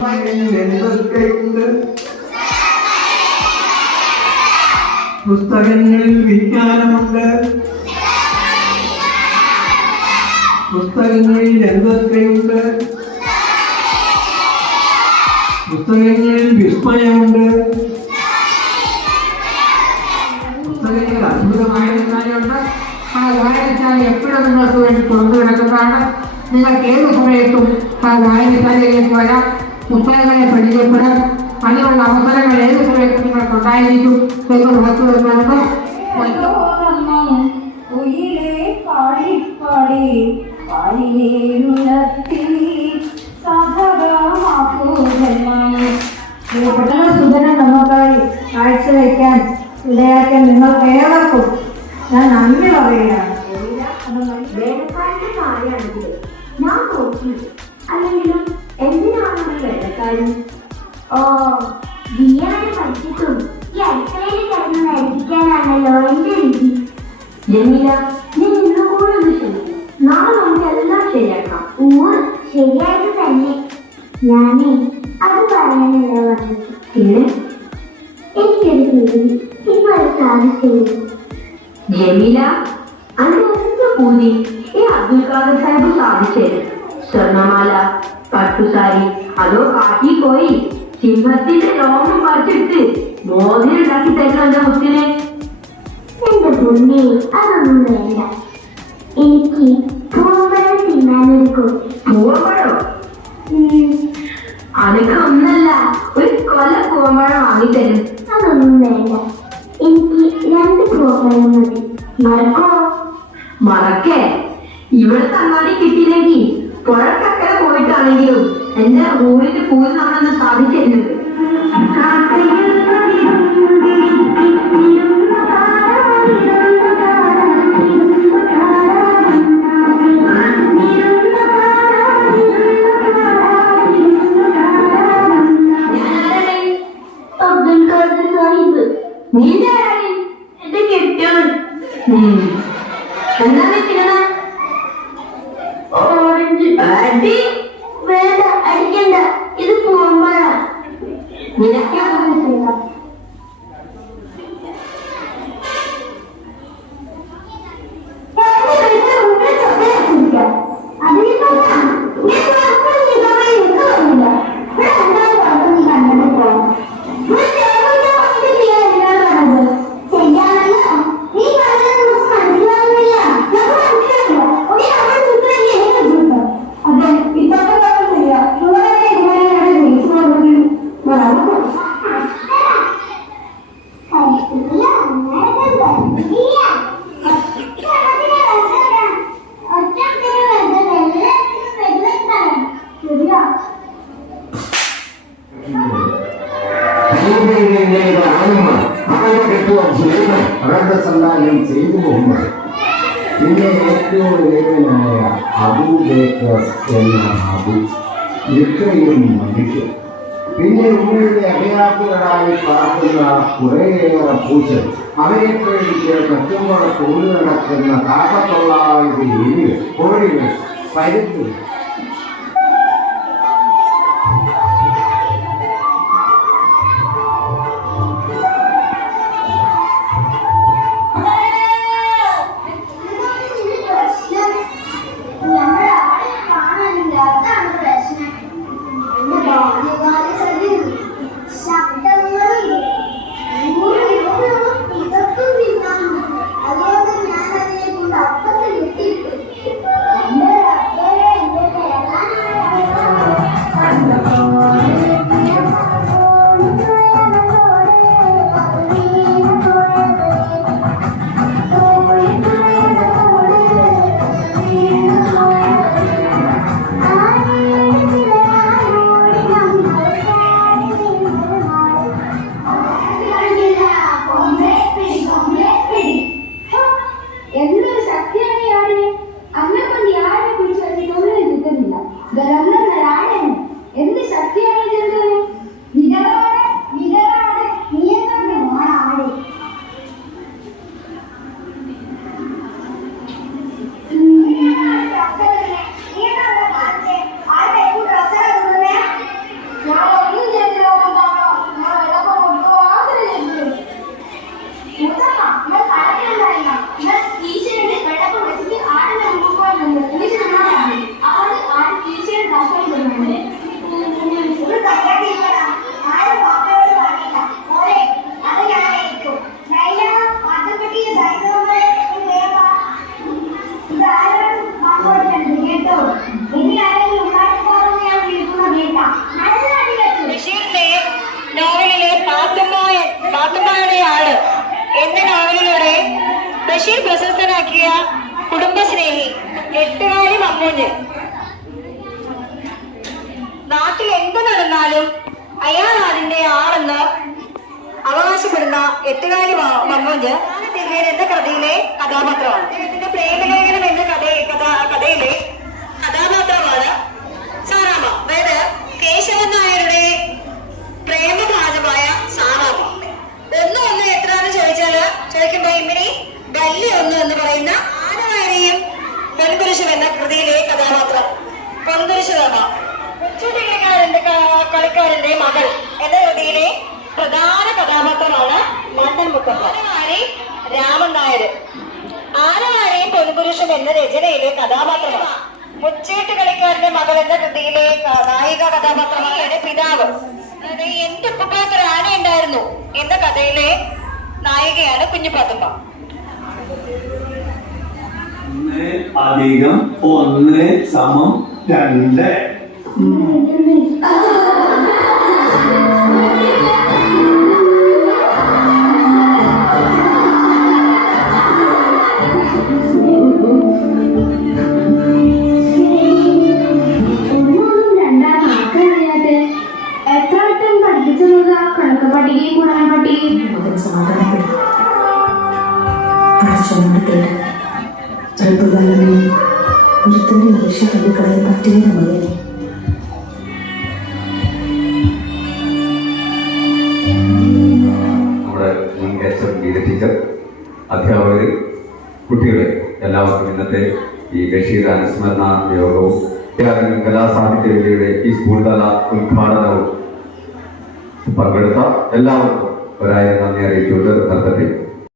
എന്തൊക്കെയുണ്ട്? പുസ്തകങ്ങളിൽ വിജ്ഞാനമുണ്ട്. പുസ്തകങ്ങളിൽ എന്തൊക്കെയുണ്ട്? പുസ്തകങ്ങളിൽ വിസ്മയമുണ്ട്. പുസ്തകങ്ങളിൽ അത്ഭുതമായ കാര്യമുണ്ട്. ആ വായനശാല എപ്പോഴും നിങ്ങൾക്ക് വേണ്ടി തുറന്നു കിടക്കുന്നതാണ്. നിങ്ങൾക്ക് ഏത് സമയത്തും ആ വായനശാലയിലേക്ക് വരാം, പുസ്തകങ്ങളെ പരിചയപ്പെടാം. അതിനുള്ള അവസരങ്ങൾ ഏത് സമയത്തും നിങ്ങൾക്കുണ്ടായിരിക്കും എന്ന് ഉറച്ചു വരുന്നുണ്ട്. സുധനെ നമുക്കായി കാഴ്ചവെക്കാൻ ഇടയാക്കാൻ നിങ്ങൾക്ക് ഏവർക്കും ഞാൻ നന്ദി പറയുകയാണ്. വേലക്കാരന്റെ കാര്യമാണെങ്കിൽ ഞാൻ നോക്കി, അല്ലെങ്കിലും എന്തിനാണ് ഒരു വേലക്കാരൻ? ഓ, ബിയാണ് പഠിച്ചിട്ടും ഈ അടുക്കളയിൽ കിടന്ന് നടിപ്പിക്കാനാണല്ലോ എന്റെ രീതി. ജമീല, നീ ഇന്നും കൂടെ ഒന്ന് ശ്രമിക്കും. നാളെ നമുക്കെല്ലാം ശരിയാക്കാം. ശരിയായിട്ട് തന്നെ. ഞാനേ അത് പറയാനല്ല പറഞ്ഞത്. പിന്നെ എനിക്കൊരു പേര് ഇതുവരെ സാധിച്ചില്ല. ജമീല, അതിനൊന്ന് കൂടി ഈ അബ്ദുൽ ഖാദർ സാഹിബ് സാധിച്ചത്. സ്വർണമാല, പട്ടുസാരി, അതോ കാട്ടി പോയി സിംഹത്തിന്റെ രോമം പറിച്ചെടുത്ത് മോതിരം ഉണ്ടാക്കി തരുന്നു എന്റെ മുത്തിനെ. എന്റെ പൊന്നേ, അതൊന്നും വേണ്ട. എനിക്ക് പൂമ്പഴം തിന്നാനെടുക്കും. പൂവമ്പഴോ? അതൊക്കെ ഒന്നല്ല, ഒരു കൊല പൂവമ്പഴം വാങ്ങിത്തരും. അതൊന്നും വേണ്ട. എനിക്ക് 2 പൂമ്പഴം മതി. മറക്കോ? മറക്കേ? ഇവിടെ തങ്ങാടി കിട്ടിയില്ലെങ്കിൽ പുഴക്കക്കരെ പോയിട്ടാണെങ്കിലും എന്റെ ഊരിന്റെ പൂരി നമ്മളൊന്ന് സാധിച്ചിരുന്നത്. അബ്ദുൽ ഖാദർ സാഹിബ്. നീന്റെ ആരാണ്? എന്റെ കെട്ടിയാണ്. എന്താണ് തിന്നണ? ഓറഞ്ച്. അടി വേണ്ട, അടിക്കണ്ട. ഇത് പൂമ്പഴം. നിനക്ക് അവരുടെ സന്താനം ചെയ്തു പോകുന്നത്. പിന്നെ ഏറ്റവും ഏകനായ അബൂബക്കർ എന്ന അബു, ഇത്രയും മനുഷ്യൻ. പിന്നെ ഉമ്മയുടെ അഭയാർത്ഥികളായി പാർക്കുന്ന കുറേയേറെ പൂച്ചൽ, അവരെ പേടിച്ച് മറ്റുമുള്ള തോല് നടക്കുന്ന 1900 എലികൾ, കോഴികൾ, പരുത്തുകൾ. അതുകൊണ്ട് ഞാൻ അതിനെ കൊണ്ട് അപ്പത്തിൽ ഇട്ടിട്ടു. ബഷീർ പ്രശസ്തനാക്കിയ കുടുംബസ്നേഹി എട്ടുകാലി മമ്മൂഞ്ഞ്. നാട്ടിൽ എന്ത് നടന്നാലും അയാൾ അതിന്റെ ആളെന്ന് അവകാശപ്പെടുന്ന എട്ടുകാലി മമ്മൂഞ്ഞ് എന്ന കഥയിലെ കഥാപാത്രമാണ്. അദ്ദേഹത്തിന്റെ പ്രേമലേഖനം എന്ന കഥയിലെ കഥാപാത്രമാണ് സാറാമ്മ. അതായത് കേശവൻ നായരുടെ പ്രേമഭാജമായ സാറാമ്മ. ഒന്ന് എത്രയാണെന്ന് ചോദിക്കുമ്പോ ഇമ്മിനി ഡല്ലി ഒന്ന് എന്ന് പറയുന്ന ആനവാരിയും പൊൻകുരിശും എന്ന കൃതിയിലെ കഥാപാത്രം പൊൻകുരിശുദാമ. കളിക്കാരന്റെ മകൾ എന്ന കൃതിയിലെ പ്രധാന കഥാപാത്രമാണ് മണ്ടൻ മുക്കപ്പ. ആനവാരി രാമൻ നായർ. ആനവാരിയും പൊൻകുരിശും എന്ന രചനയിലെ കഥാപാത്രമാണ്. മുച്ചേട്ട് കളിക്കാരന്റെ മകൾ എന്ന കൃതിയിലെ നായിക കഥാപാത്രമാണ് പിതാവ്. എന്റെ ഉപ്പുപ്പാത്തൊരു ആന ഉണ്ടായിരുന്നു എന്ന കഥയിലെ നായികയാണ് കുഞ്ഞുപാത്തുമ്മ. 1 + 1 = 2. നമ്മുടെ മുൻ ടീച്ചർ, അധ്യാപകർ, കുട്ടികളെ എല്ലാവർക്കും ഇന്നത്തെ ഈ ബഷീർ അനുസ്മരണ യോഗവും കലാസാഹിത്യ വേദിയുടെ ഈ സ്കൂൾ തല ഉദ്ഘാടനവും പങ്കെടുത്ത എല്ലാവർക്കും ഒരായിരം നന്ദി അറിയിച്ചുകൊണ്ട് നിർത്തട്ടെ.